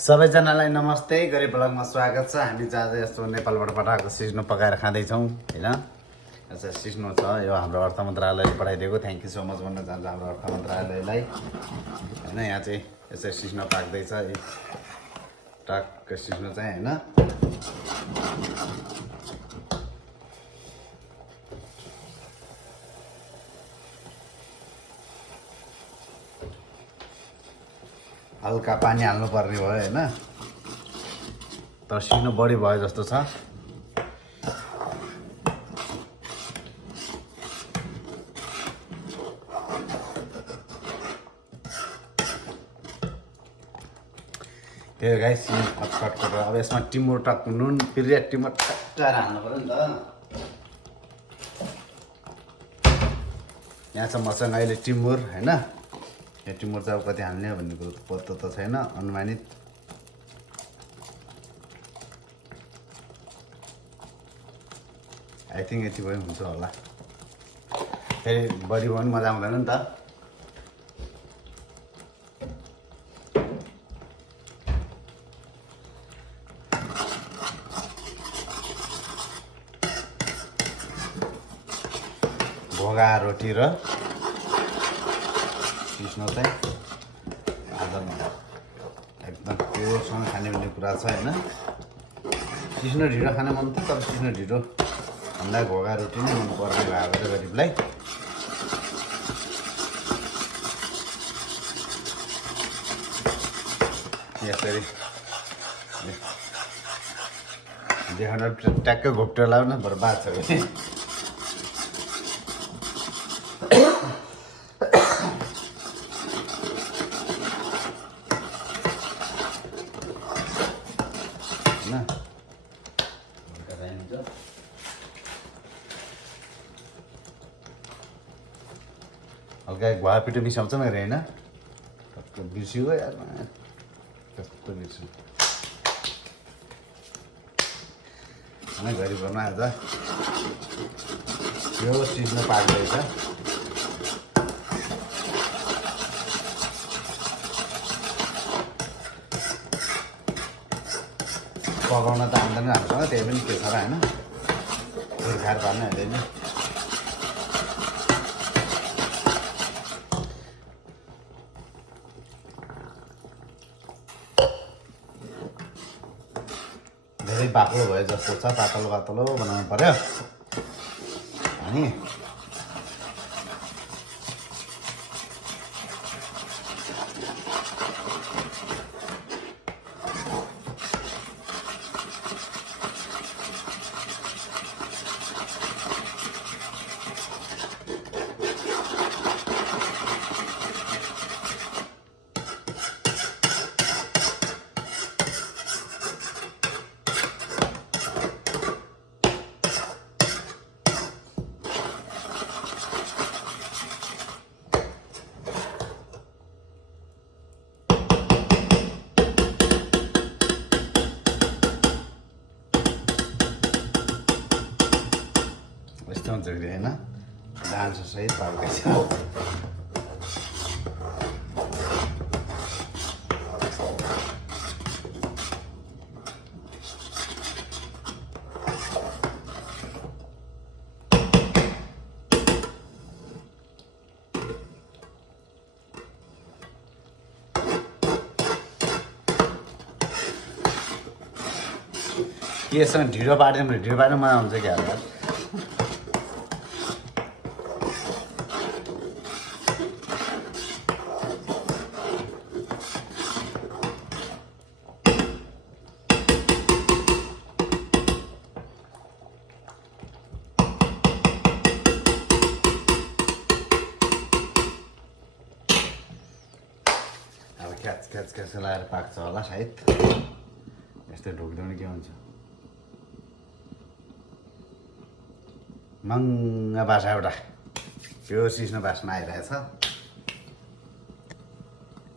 सबैजनालाई नमस्ते, गरिब ब्लगमा स्वागत छ। हामी आज यस्तो नेपालबाट पठाएको सिस्नो पकाएर खाँदैछौँ होइन। अच्छा सिस्नो छ, यो हाम्रो अर्थ मन्त्रालयले पठाइदिएको। थ्याङ्क यू सो मच भन्न चाहन्छु हाम्रो अर्थ मन्त्रालयलाई होइन। यहाँ चाहिँ यसरी सिस्नो पाक्दैछ, टक्क सिस्नो चाहिँ होइन। हल्का पानी हाल्नुपर्ने भयो होइन, तर सिस्नो बढी भयो जस्तो छ। त्यो गाई सिस्नो कट अब यसमा टिमुर टक नुन पिरिया टिमुर टक्कर हाल्नु पऱ्यो नि त। यहाँ छ मसँग अहिले टिमुर होइन। यो टिमुर चाहिँ अब कति हाल्ने भन्ने कुरो त पत्तो त छैन, अनुमानित। आई थिङ्क यति भयो हुन्छ होला, फेरि बढी भयो भने मजा आउँदैन नि त। भोगा रोटी र सिस्नो चाहिँ आज एकदम प्योरसँग खाने भन्ने कुरा छ होइन। सिस्नो ढिँडो खान मन त, तर सिस्नो ढिँडो भन्दा भोगा रोटी नै मनपर्ने भएको छ गरिबलाई। यसरी देखाउन ट्याक्कै घोप्टेर लाउन बर्बाद छ कि हल्का घुवा पिठो मिसाउँछ मेरो होइन। कस्तो बिर्सियो यार, कस्तो बिर्सियो होइन। गरिबमा आज यो सिस्नो पाक्दैछ। पकाउन त आउँदैन हामीसँग, त्यही पनि के छ र होइन, खाएर पार्ने होइन। धेरै बाक्लो भयो जस्तो छ, पातलो पातलो बनाउनु पर्यो अनि यस्तो हुन्छ कि होइन। डान्ससहित पाल्दैछ। यससँग ढिँडो पार्दैन भने ढिँडो पार्नु मजा आउँछ क्या। अब ख्याच लगाएर पाक्छ होला सायद। यस्तो ढोक्दा पनि के हुन्छ, मङ्ग बासा एउटा त्यो सिस्नो बास्ना आइरहेछ।